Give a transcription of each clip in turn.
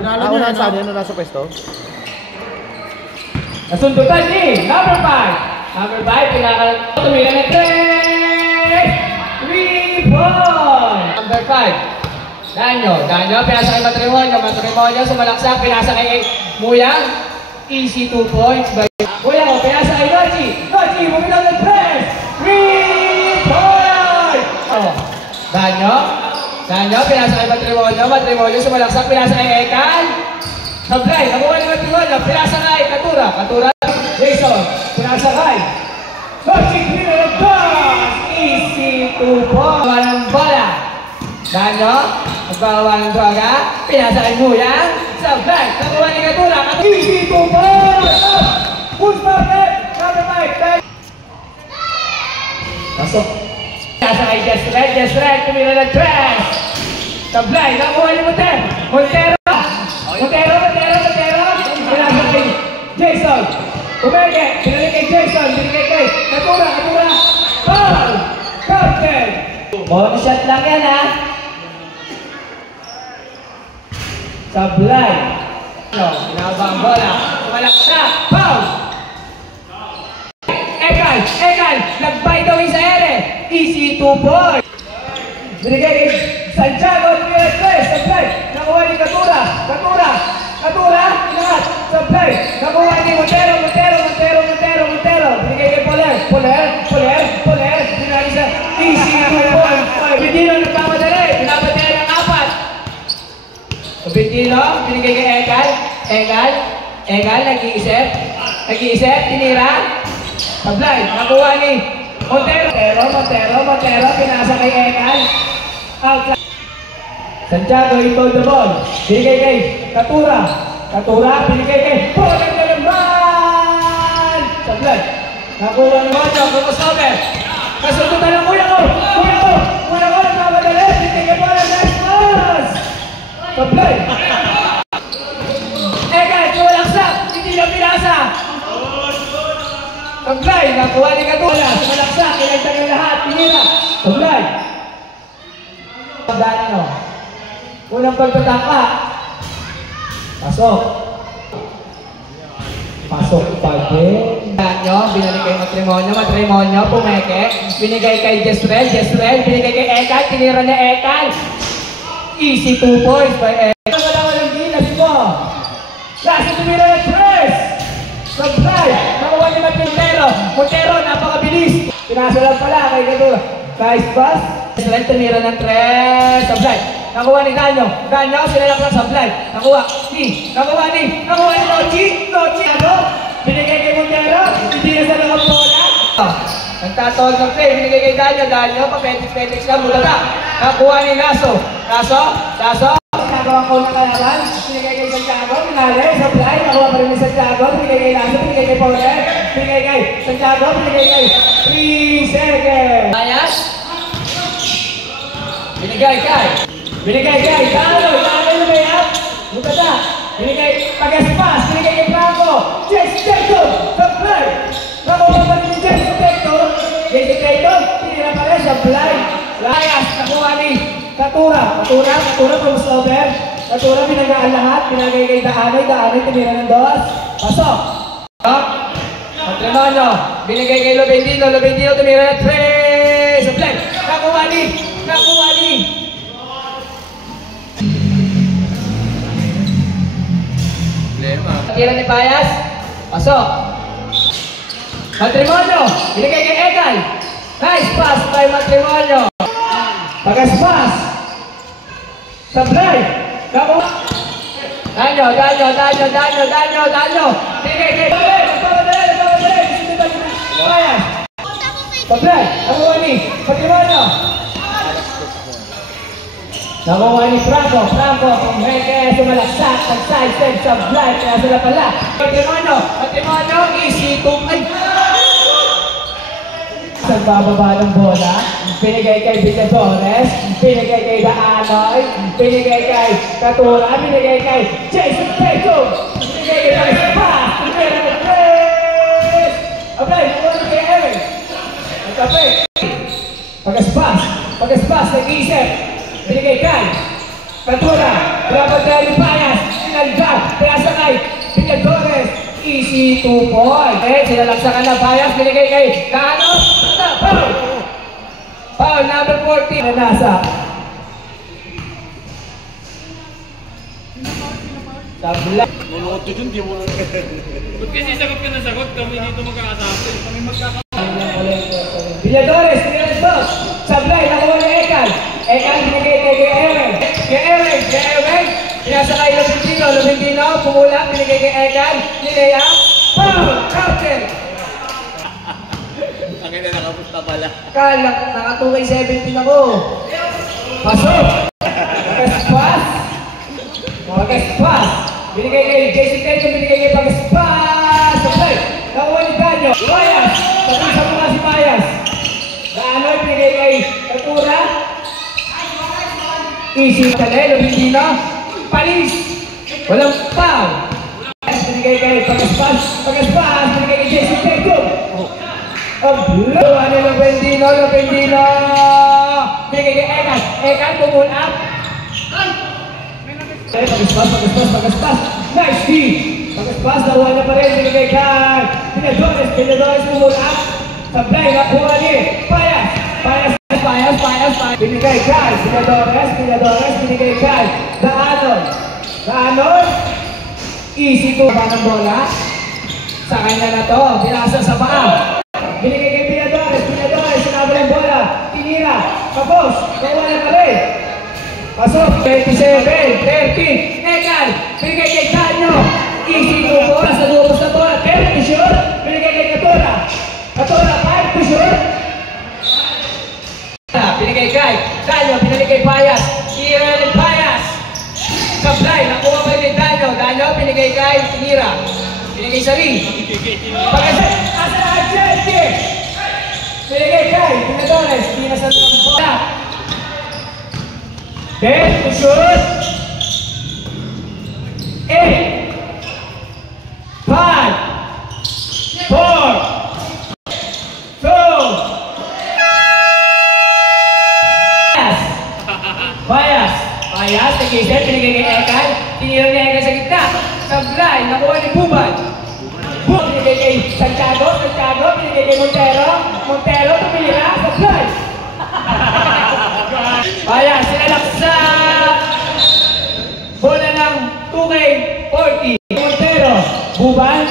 Unahan sa atin, nasa pwesto. Nasundutan ni number 5. Number 5, pinakalat. Tumira na 3 points. Number 5. Danyo, pinasa kay Matrimonyo, sumalaksak, pinasa kay Muyang. Easy 2 points. Muyang, pinasa kay Nochi, bumilang ng 3 points. Danyo, pinasa kay Matrimonyo, sumalaksak, pinasa kay Ekan. Sablay, nakuha ni Matrimonyo, pinasa kay Katura, Jason, pinasa kay Nochi, bumilang ng 2. Easy 2 points. Walang bola. Danyo, magbawa ng droga, pinasa kay Muyang. Sablay, nakuha ni Katura, easy 2 points. Push market, number 5. Pasok. Pinasa kay Just Red, tumira ng 3. Sablay, nakuha ni Montero. Pinasa kay Jason. Umeke, pinali kay Jason, binigay kay Katura. Foul! Captain! Ball shot lang yan, ha? Sablay. Pinaba ang bola. Tumalaksak. Foul! Ekan! Nagbay daw yung sa ere. Easy 2 points. Binigay kay Santiago. Sablay. Nakuha ni Katura. Inangat. Sablay. Nakuha ni Montero. Binigay kay Poler. Binigay sa easy 2 points. Bidino nagpapadali. Pinapadali ng 4. Bidino. Binigay kay Ekan. Nag-iisip. Tinira. Sablay. Nakuha ni Montero. Pinasa kay Ekan. Outside. Santiago into the ball. Binigay kay Katura. Binigay kay Poler na naman. Sablay. Nakuha ni Mojo. Crossover. Kasundutan ng Kuya ko. Nagpapadali. Binigay kay Poler. Nice pass. Sablay. Ekan. Tumalaksak. Hindi niya pinasa. Sablay. Nakuha ni Katura. Tumalaksak. Kinagtag ng lahat. Pinira. Sablay. Danyo. Unang pagtataka. Pasok pa din. Danyo, binalik kay Matrimonyo, pumeke. Binigay kay Just Red, binigay kay Ekan, tinira niya Ekan. Easy 2 points by Ekan. Wala ng gilas mo. Lasa tumira ng 3. Sablay, nakuha ni Montero, napakabilis. Pinasa lang pala kay Katura. Nice pass. Just Red, tumira ng 3. Sablay. Nakuha ni Danyo, sinalak lang Sablay. Nakuha ni Nochi. Binigay kay Montero, hindi na sa lakang bola. Nagtatawag ng play, binigay kay Danyo, pa-petiks lang, bulaga. Nakuha ni Lasso. Nagawa ko na kalaban, binigay kay Santiago, pinali, Sablay, nakuha pa rin ni Santiago, binigay kay Lasso, binigay kay Poler, binigay kay Santiago, binigay kay 3 seconds. Ayas. Binigay kay Dalo lumayap. Bukada. Binigay Pagaspas. Binigay kay Franco. Jason. Sablay. Nakuha pa rin ni Jason. Tinira pa rin Sablay. Layas. Nakuha ni Katura crossover. Katura binagaan lahat. Binagay kay Daanoy. Tinira ng 2. Pasok. Matrimonyo. Binigay kay Lobendino. Tumira ng 3. Sablay. Nakuha ni Tira ni Payas. Pasok. Matrimonyo. Binigay kay Ekan. Nice pass by Matrimonyo. Pagaspas. Sablay. Nakuha. Danyo. Binigay kay Nagpapadali. Payas. Sablay. Nakuha ni Matrimonyo. Nakuha ni Franco, pumeke, sumalaksak, nag-sidestep, Sablay, kaya sila pala. Matrimonyo, easy 2 points. Nagbababa ng bola, binigay kay Villadores, binigay kay Daanoy, binigay kay Katura, binigay kay Jason Peto, binigay kay Pagaspas, binigay kay Chris. Sablay, nakuha ni kay Evan. Nagkape. Pagaspas, nag-iisip. Binigay kay Katura, dapat tayo ni Payas. Easy 2 point. Okay, sinalaksakan na Payas, binigay kay Kano. Foul! Foul number 14. Nasa. Sabla. Nunod yun, di mo. Ba't kasi sagot ka na sagot? Kami dito magkakasabi. Kami magkakasabi. Villadores, Villadores. Sablay, nakuha ni Ekal. Ekal, binigay kay Ewing. Kay Ewing. Pinasa kay Lobentino, pumula, binigay kay Ekal. Nilea. Foul! Captain! Ang ina nakapunta pala. Kala, naka-2K 17 ako. Pasok! Pagaspas! Pagaspas! Binigay kay JC Tejo, binigay kay Pagaspas! Sablay! Nakuha ni Danyo. Payas! Tapisa mo nga si Payas. Gaanoy, binigay kay Katura. Easy Kalel, Lobentino. Palis! Walang foul! Binigay kay Pagaspas. Pagaspas! Binigay kay JC Tejo. Ano Lobentino? Binigay kay Ekal. Ekal, pull up. Pagaspas. Nice feed. Pagaspas, nakuha na pa rin. Binigay kay Villadores, pull up. Sablay, nakuha ni Payas. Binigay kay Villadores, binigay kay Daanon. Easy to ba ng bola? Sa kanya na to, binasa sa paa. Binigay kay Villadores, sinabi ng bola. Tinira, kapos, nakuha na pa rin. Pasok, 27, 13, Ekal, binigay kay Danyo. Easy to bola, sa lubos na bola. 10 to shoot, binigay kay Katura. 5 to shoot. Binigay kay Danyo, binigay kay Payas. Tira ni Payas. Sablay, nakuha pa ni Danyo. Binigay kay Tinira. Binigay sa ring. Pagkasal, asa na Argenti. Binigay kay Villadores. Tira sa bola. 10 to shoot. 8 5 4 Payas, nag-iset, binigay kay Ekal. Tinira ni Ekal sa gitna. Sablay, nakuha ni Buban. Binigay kay Santiago, binigay kay Montero, tumira, Sablay. Payas, sinalaksak. Bola ng 2K 40. Montero, Buban,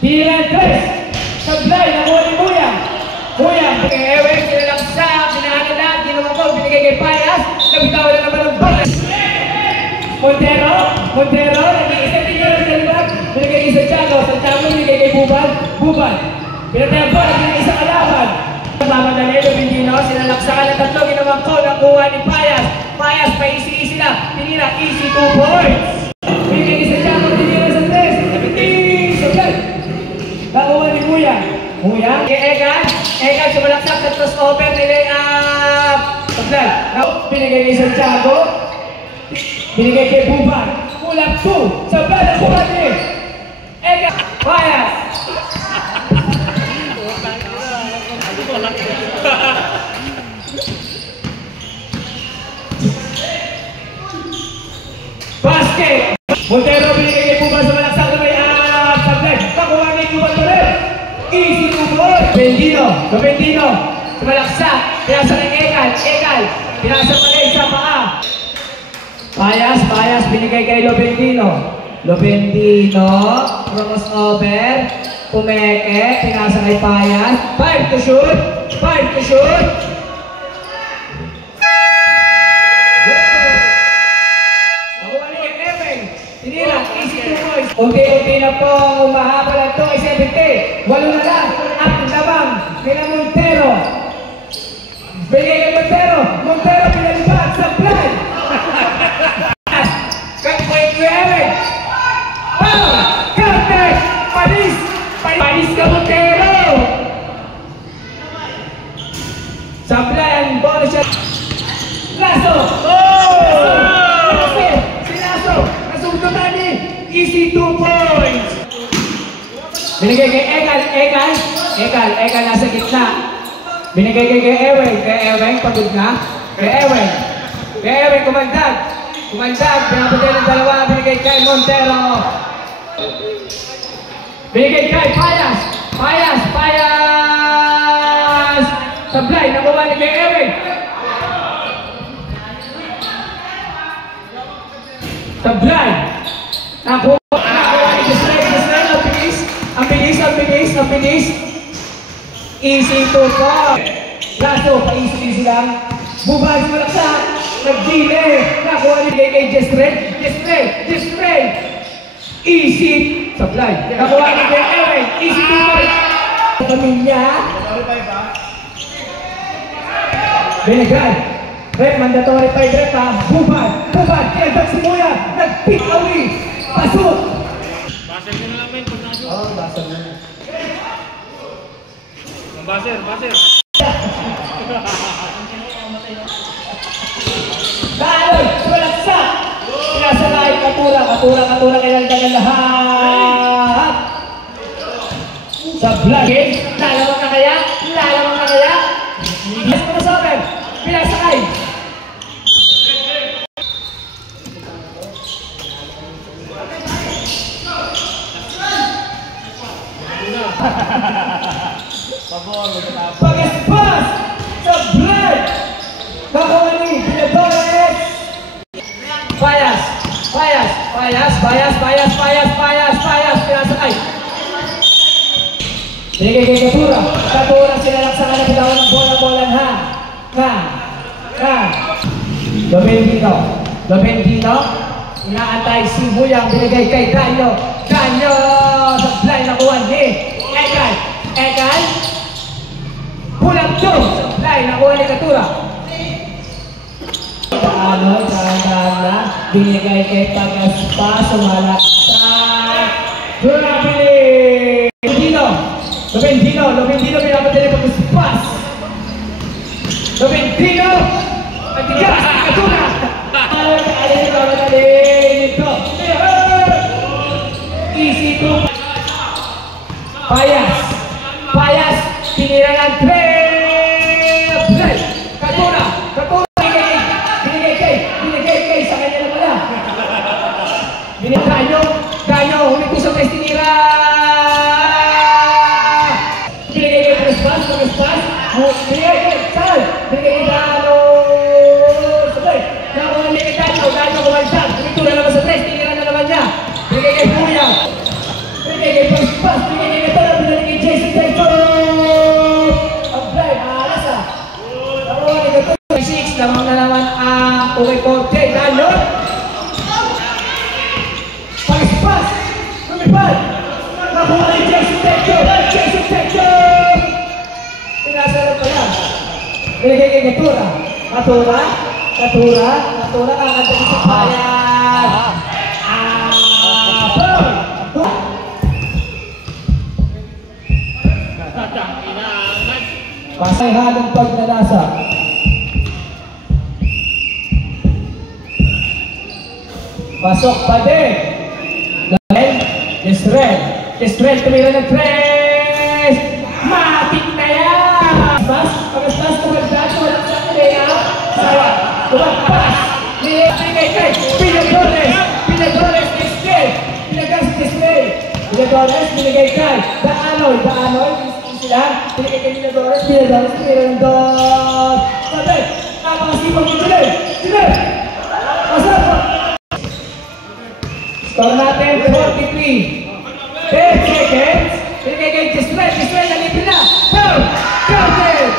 tira 3. Sablay, nakuha ni Muyang. Kay Ewing, sinalaksak, sinahano na, ginawang binigay kay Payas. Nabitaw na naman ang bola. Montero, nag-iisa tingin sa libag. Binigay kay Santiago, binigay kay Buban. Pinatay ang bola, binigay sa kalaban. Mamadali, Lobentino, sinalaksakan ng tatlo, ginawang ko, nakuha ni Payas. Payas, pa easy na. Tinira, easy 2 points. Binigay kay Santiago, tinira sa 3. Sablay. Nakuha ni Muyang. Kay Ekal, sumalaksak, tapos over, nilay Sablay. Binigay kay Santiago. Binigay kay Buban. Pull-up 2. Sablay, nakuha ni Ekal. Payas. Basket. Montero, binigay kay Buban. Sumalaksak na may Sablay. Nakuha ni Buban pa rin. Easy to goal. Lobentino. Sumalaksak. Pinasa ng Ekal. Pinasa pa rin sa paa. Payas, binigay kay Lobentino, crossover, pumeke, pinasa kay Payas, 5 to shoot. Nakuha ni kay Ewing, tinira, easy 2 points. Unti-unti na po umahabol ang 2K 70, 8 na lang, at labang, kila Montero. Binigay kay Montero, pinalibag, Sablay. Palis ka Montero! Sablay ang bonus shot. Lasso! Lasso! Nasundutan ni easy 2 points! Binigay kay Ekal nasa gitna. Binigay kay Ewing, pagod na. Kay Ewing, kumandag, pinapatay ng dalawa, binigay kay Montero. Binigay kay Payas. Sablay, nakuha ni kay Eric. Sablay. Nakuha ni Gisrael. Ang bilis. Easy to go. Laso, pa-easy lang. Bubay mo lang sa nag-delay. Nakuha ni kay Gisrael. Easy. Sablay. Nakuha ni kay Eric. Easy to go. Pamilya. Binigay. Red, mandatory pa yung red ha. Bubay. Kaya si Muya. Nag-pick away. Pasok. Baser ko na lang, men. Pag naso. Oo, baser na. Baser. Daloy. Sumalaksak. Pinasalay. Katura. Kailangan lahat. Sablay. Lalawang na kaya? Yes, mga sabi. Pinasakay. Pagaspas. Sablay. Nakuha ni Pinadores. Payas. Pinasakay. Binigay kay Katura sinalak sa kanang bitawan ng bola-bolan Lobendino. Inaantay si Buyang. Binigay kay Ganyo. Sablay nakuha ni Ekal. Pulang to. Sablay nakuha ni Katura. Dahan-dahan na. Binigay kay Pagaspas. Sumalaksak. Lobendino pinapadali Pagaspas. Lobendino. Matigas. Katura. Madali. Nito. Easy to. Payas. Tinira ng trip. Katura. Binigay kay sa kanya na pala. Ganyo. Huli ko sa tres tinira. Binigay kay Pagaspas. Binigay kay Sal. Binigay kay Dalo. Sabay. Nakuha niya kay Dalo. Kumalsag. Tumitura naman sa tres. Tinira na naman niya. Binigay kay Puya. Binigay kay Pagaspas. Binigay kay Katura. Binigay kay Jason Tector. Ablay. Maalas ah. Nakuha ni Katura. 6. Lamang na naman ang Ureporte. Dalo. Pagaspas. Lumipad. Nakuha ni Jason Tector. Pinasarap pa yan. Binigay kay Katura. Katura. Kakanta si Payas. Pasay halong pagnanasa. Pasok pa din. Gisrael tumira ng tres. Matik na yan. Pagaspas kumagdag. Walang sa kaya. Sawa. Kumagpas. Binigay kay Pinadores. Pinadores. Binigay kay Daanoy. Sila. Binigay kay Pinadores. Pinadores. Sabi. Napakasipag yung sila. Pasok. Score natin 43. 10 seconds. Binigay kay Gisrael. Nalipin na. Counted.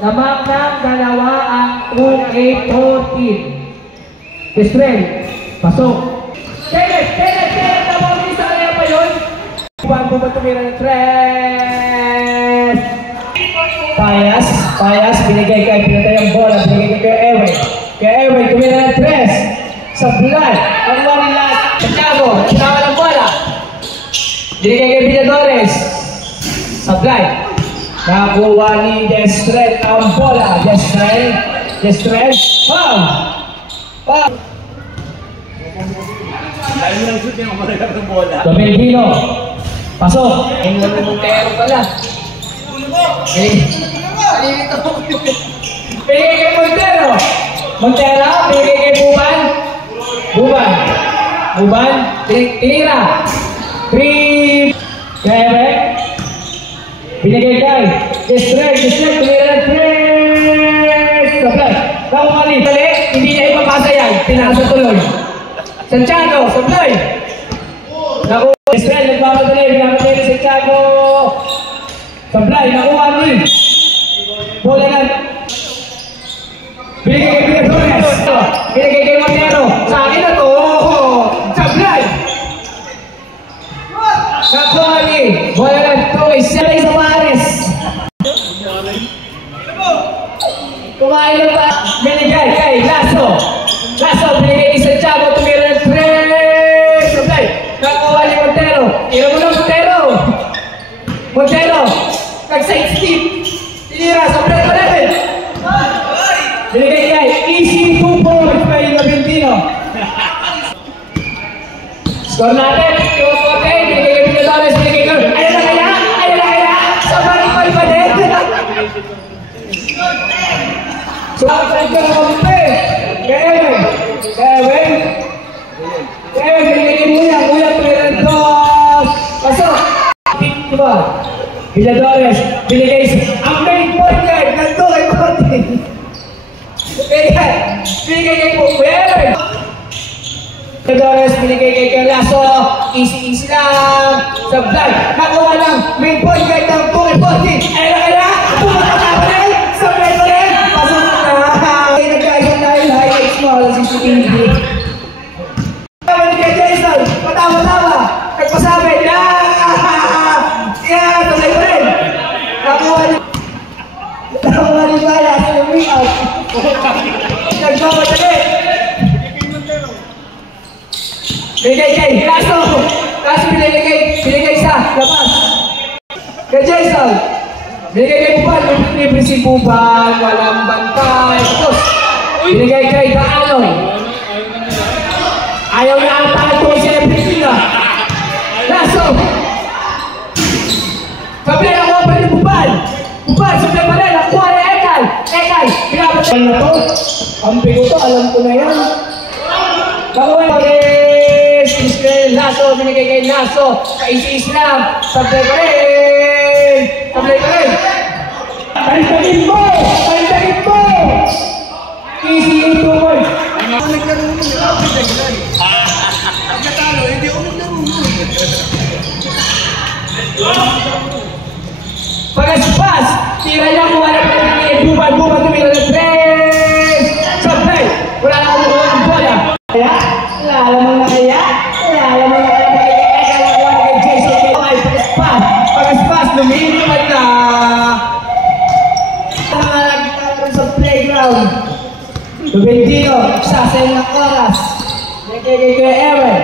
Lamang ng dalawa ang U8-14. Gisrael. Pasok. Kenneth. Naman sa kanya pa yun. Bago ba tumira ng tres? Payas. Binigay kay pinatayang bola. Binigay kay Eway. Tumira ng tres. Sablay. Ang Marilas. Santiago. Tinawa ng bola. Binigay kay Pinadores. Sablay. Nakuha ni Gisrael ang bola. Gisrael. Foul. Dahil mo lang shoot yung kumaragap ng bola. Lobendino. Pasok. Ang Montero pala. Binigay kay Montero. Binigay kay Buban. Tinira. 3 Kaya binigay kay Distress, tumira ng 3. Sablay. Kakumali, bali, hindi niya ipapasa yan. Pinasa tuloy. Santiago, sablay. Naku, Distress, nagpapadali. Pinapatay ni Santiago. Sablay, nakuha ni. Bola na. Binigay kay Pinadores. Binigay kay Montero. Sa akin na to. Sablay. Nakuha ni. Bola na. Okay, Salay sa Pares. Kumain na ba? Binigay kay Lasso. Lasso, binigay kay Santiago. Tumira ng 3. Sablay. Nakuha ni Montero. Tira mo na Montero. Montero. Nag-side step. Tinira. Sablay pa rin. Binigay kay Easy 2 points kay Labintino. Score natin. 2-4. Binigay kay Pinadores. Binigay kay Pinadores. Ayun na kaya? Ayun na kaya? Sa balik pa din. So, saan ka na kumpi? Kevin! Binigay kay Muya, Pirentos! Pasok! Diba? Pinadores, binigay ang main point guard, nandun kay Martin! Binigay kay Puwer! Pinadores, binigay kay Lasso, easy lang! Sablay, nakuha lang, main point guard ng 2 kay Martin! Ayun na kaya? Pumunta pa rin! Sablay pa rin! Pasok na! Nagkaisa na yung highlights mo sa CCTV. Binigay kay Jason, patawa-tawa! Nagpasabi, sabay pa rin! Nakuha ni Bala sa yung way-out. Nagmamadali. Binigay kay Lasso. Lasso binigay sa labas. Kay Jason. Binigay kay Puban. Libre si Puban. Walang bantay. Tapos, binigay kay Daanoy. Ayaw na ang tato siya ng Priscilla. Lasso. Sabi na ako pa ni Puban. Puban, sabi pa rin. Nakuha na Ekal. Pinapatay na to. Ang bigo to, alam ko na yan. Nakuha na Lasso, binigay kay Lasso. Kaisi Islam. Sabi pa rin. Talitagin mo! Easy 2 points. Ako naglaro mo nila, ako naglan. Pag natalo, hindi ako naglaro mo. Pagaspas, tira niya kung wala pa rin buban tumira ng 3. Sablay, wala na kumukuha ng bola. Kaya, lalamang na kaya kay Jason kay Pagaspas, lumilipad na. Nagkakaroon sa playground. Labintino, sasay ng oras. Kay Ewan.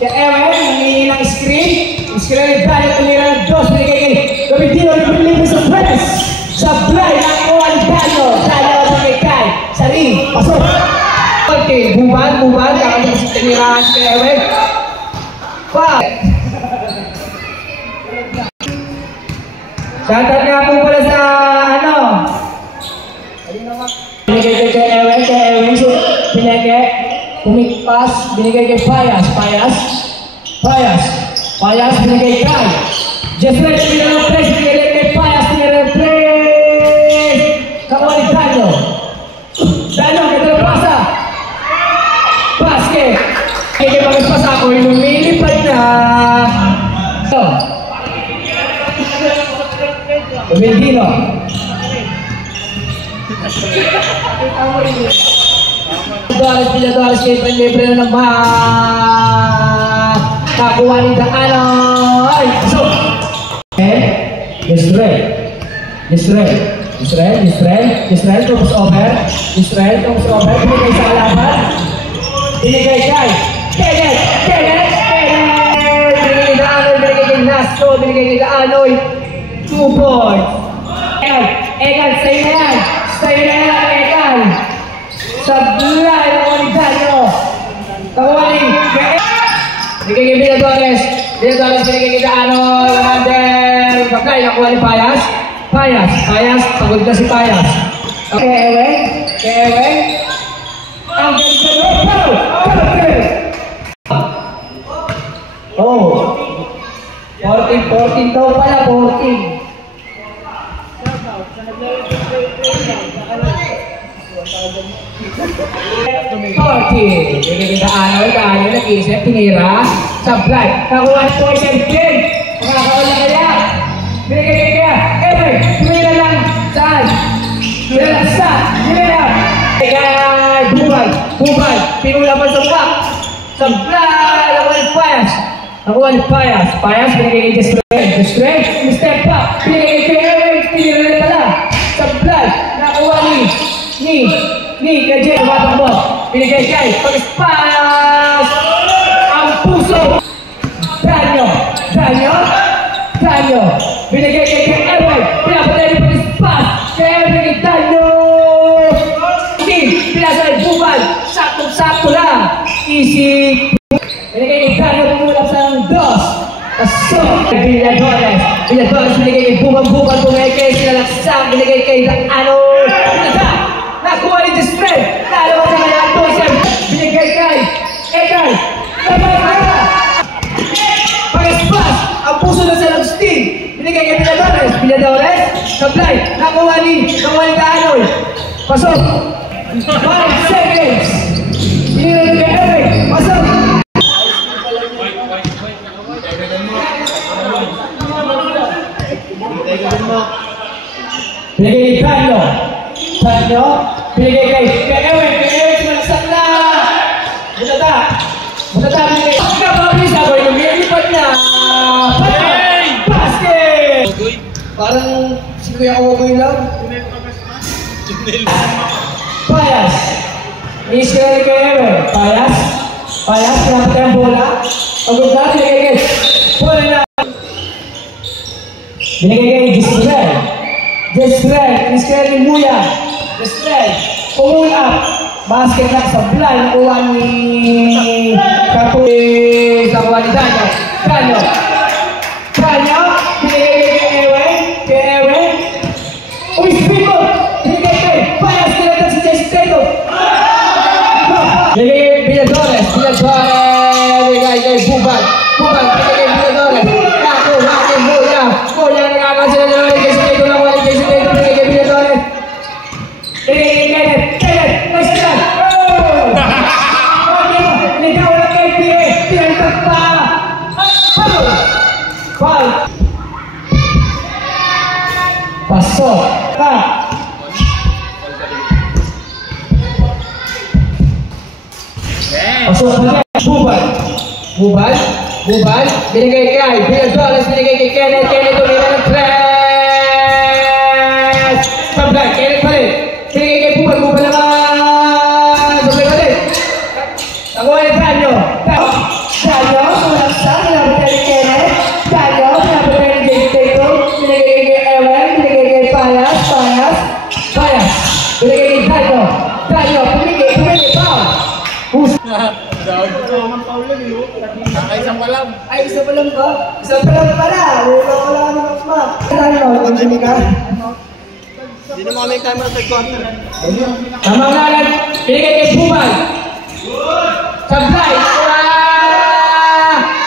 Nangihingi ng screen. Screen tayo, tumira ng 2. Binigay kay Labintino, libre sa press. Sablay ng Juan Dano. Dano kay Kai. Sari, pasok. Okay, buban. Kakasya si tinirahan kay Ewan. Shoutout nga po pala sa binigay kay Ewan, so binigay kay Payas, binigay kay Jeffrey, binigay ng 3, binigay kay Payas, binigay ng 3, kakuha ni Dano, ganda ng pasa, basket, kaya mag-pasa ako, lumilipad na, Labintino. Pinadores kay Libre na naman. Nakuha ni Daanoy. So, Israel, tapos over. Binigay sa alaman. Binigay kay Kenneth. Binigay kay Daanoy, binigay kay Lasso, binigay kay Daanoy. 2 points. Ekal, stay na yan, Ekal. Sablay ng unidad nyo. Nakuha ni binigay kay Pinadores, binigay kay Daanoy, Lander. Sablay, nakuha ni Payas. Pagod na si Payas. Okay, Ewen. Ang ganda mo. Oh. 14 daw pala, 14. 40. Bigyan Arnold, nag-isip, tinira, supply. Nakuha na po isang game. Makakawala kaya. Binigay kaya. Ever, tumira lang. Saan? Tumira lang saan? Tumira lang. Kaya, bubay. Pinula pa sa wak. Supply. Nakuha ng Payas. Nakuha ng Payas, binigay kay Strength. Step up. Binigay kay Ever, tinira lang pala. Supply. Nakuha ni Kajay, batang mo. Binigay kay pag-spas. Ang puso. Danyo. Binigay kay Ever. Pinapatay ni pag-spas. Kaya binigay Danyo. Hindi. Pinasay bubal. Sakto lang. Easy. Binigay kay Danyo. Pumulap sa dos. Pasok. Villadores. Binigay kay bubal. Bumigay kay Sinalaksang. Binigay kay ano. Nakuha ni Jesper. Lalo ka kaya ito siya. Binigay kay Ekal. Sabay ka. Pag-spas. Ang puso na sa Lagustin. Binigay kay Villadores. Supply. Nakuha ni Taanoy. Pasok. 1 seconds. Binigay kay Eric. Pasok. Binigay kay Tanyo, binigay kay Ewen, sumalaksak na! Butata, binigay. Pagkababis ako, yung lipat na! Basket! Parang si Kuya Ogoy lang. Payas! Iskira kay Ewen. Payas, pinapatay ang bola. Pagod na, binigay kay bola na! Binigay kay Jesrel, iskira ni Muya. Jesrel, pull up. Basket na sa blind. Nakuha ni Kapuy. Nakuha ni Danyo. Binigay kay Ewen. Uy, Spiko. Binigay kay Payas. Tinatag si Jessica. Binigay kay Villadores. Binigay kay Bubal. Binigay kay Villadores. Nakuha ni Muya. Muya nagkakasin na naman kay Jessica. Nakuha ni Jessica. Binigay kay Villadores. Binigay kay Kenneth. Nice shot. Ligaw na kay Pierre. Pinagtag pa. Foul. Pasok. Pasok na. Bubal. Binigay kay Villadores. Binigay kay Kenneth. Tumira ng tres. Sabay. Kenneth pa rin. Binigay kay Bubal naman. Sabay pa rin. Nakuha ni Danyo. Sumalaksak. Pinapatay ni Kenneth. Pinapatay ni Jessica. Binigay kay Ewen. Binigay kay Payas. Binigay kay Danyo. Pumigay. Foul. Isa pa lang. Ay, isa pa lang ba? Isa pa lang pala. Wala naman ma. Tayo, hindi ka. Hindi naman may camera sa corner. Tama nga lang. Binigay kay Bubal. Sablay.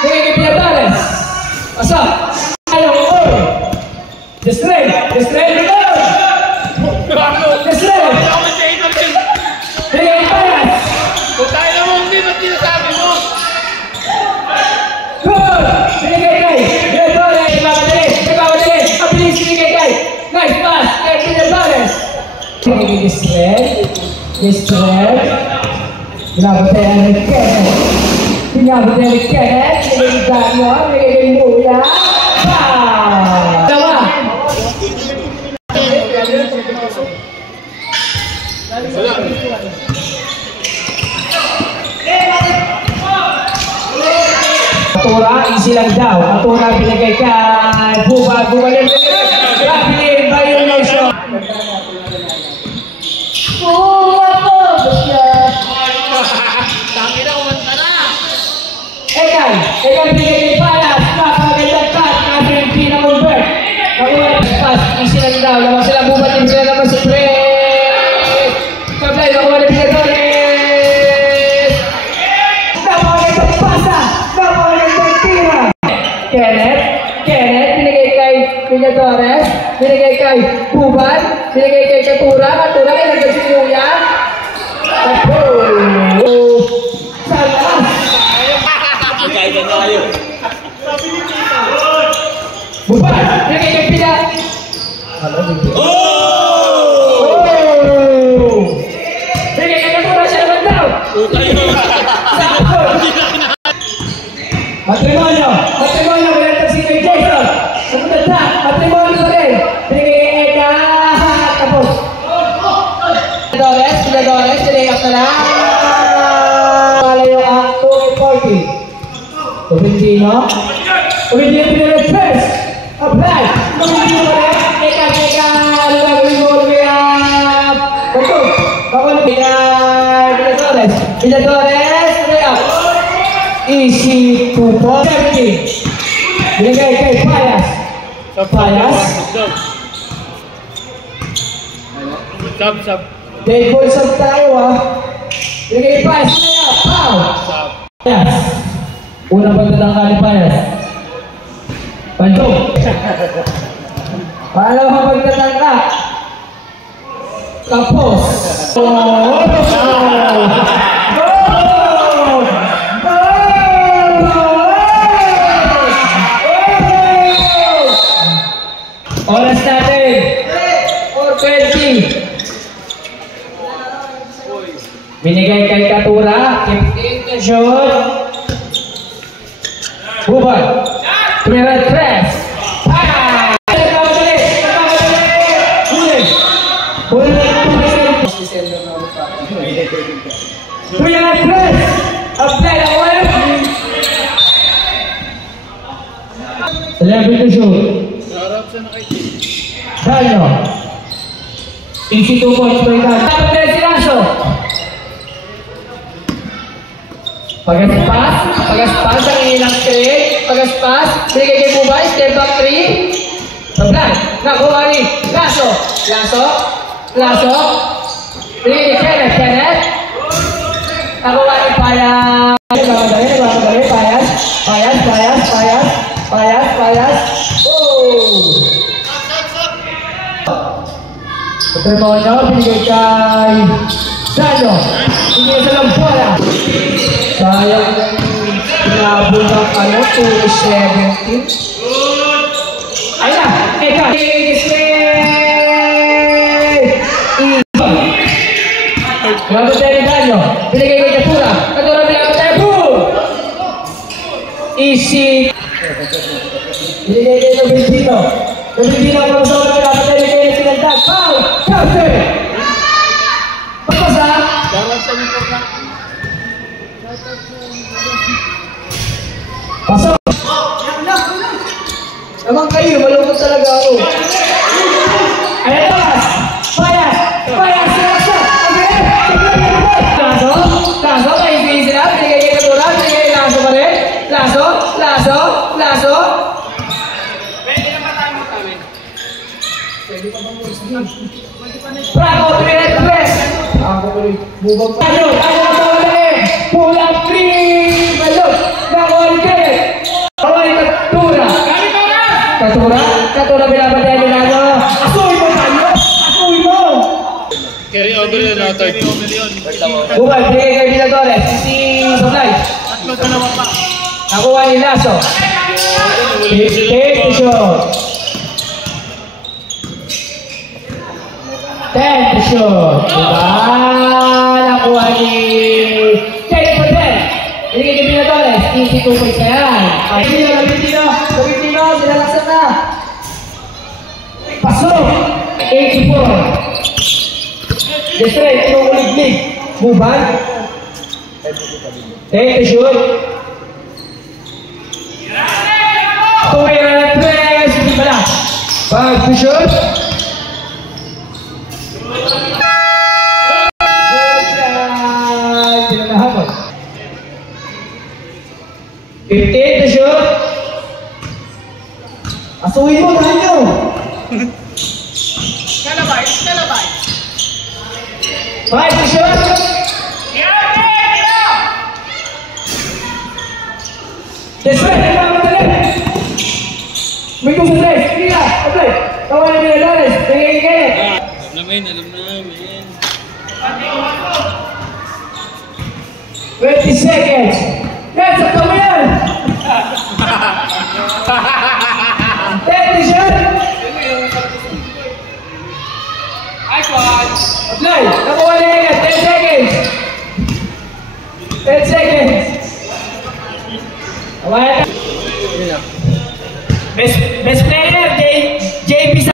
Binigay kay Villadores. Pasok. Jesrel. Binigay kay Payas. Kung tayo naman hindi ba't sinasabi mo? Good! Binigay kay Villadores. Ibabadali. Abilis binigay kay. Nice pass kay Villadores. Binigay kay Jesrel. Binabatayan ni Kenneth. Binigay kay Danyo. Binigay kay Muya. Foul! Dalawa. Katura, easy lang daw. Katura, binigay kay Bubal. Rapid violation. Tangina, umanta na! Ekal, binigay kay Payas. Napagandang pass. Kasi yung pinaka-convert. Nakuha ng pass. Easy lang daw. Lamang sila Bubal. Hindi sila naman si Fred. Sablay, nakuha ng Villadores. Napagandang pasa. Napagandang tira. Kenneth. Villadores, binigay kay Buban, binigay kay Katura, Katura kay Nagasiluya. Salas. Buban, binigay kay Pilat. Binigay kay Katura, siya naman daw. Matrimonio, wala tayo si kay Jason. Sumunod na, matrimonio pa rin. Binigay kay Eka, tapos. Villadores, sinayap na lang. Malayo ang 240. Umintino, pinag-press. Apply, umintino pa rin. Eka, lagawin mo, lumiyap. Bato, pakulit Villadores, sinayap. Easy 240. Binigay kay Payas. Sub. Day ball sub tayo Binigay kay Payas. Pow! Payas. Unang pagtatangka ni Payas. Pantog. Pangalawang pagtatangka. Tapos. Oras natin, 4:20. Binigay kay Katura, 15 to shoot. Buban, tumira press. Tumira press. Apply the wave. 11 to shoot. Daniel. Easy 2 points per time. Dapat tayo si Lasso. Pagaspas ang ilang straight. Pagaspas. Binigay kay Bubay. Step back 3. Sablan. Nakuha ni Lasso. Binigay kay Kenneth. Nakuha ni Payas. Nagmamadali. Payas. Oh! Matrimonio, binigay kay Dano. Binigay sa Lambola. Sayang pinabol ng 2-17. Ayun na, Eka. Binabot tayo ni Dano. Binigay kay Katura. Binabot tayo. Boom! Easy. Binigay kay Nobildino. Nobildino ang mga sobrang binabot tayo kay Sinagdag. Pow! Captain! Pagpasa! Pasok! Naman kayo, malungkot talaga ako. Ayan taas! Payas! Lasso! Kayo hindi sila. Binigay kay Katura. Binigay kay Lasso pa rin. Lasso! Pwede naman tayo magkawin. Bravo, 3 press! Ako pa rin. Bubag pa. Pulang 3! Balog! Nakuha ni Kenneth! Kaway Katura binabatayan ni Nano. Asuhin mo tayo! Asuhin mo! Carry over yun natin. Bubay, binigay kay Villadores. Si Supply. Nakuha ni Lasso. 15 to shoot. 10 to shoot. Diba? Nakuha ni Kenneth Patel. Binigay kay Villadores. Easy 2 points na yan. Nobildino. Sinalaksan na. Pasok. 84. Destroy. Inuulig-lig. Buban. 10 to shoot. Tumira na press. Hindi pala. 5 to shoot. Sila na hapon. 15 to shoot. Asuhin mo, Daniel. Kalabay. 5 to shoot. Destroy. May kung sa 3. Hindi na. Apply. Tawanan niyo yung Lawrence. Bigay kayo. Alam namin. 20 seconds. Guys, sakto mo yan. 10 shot. Ay, Juan! Apply. Nakuha na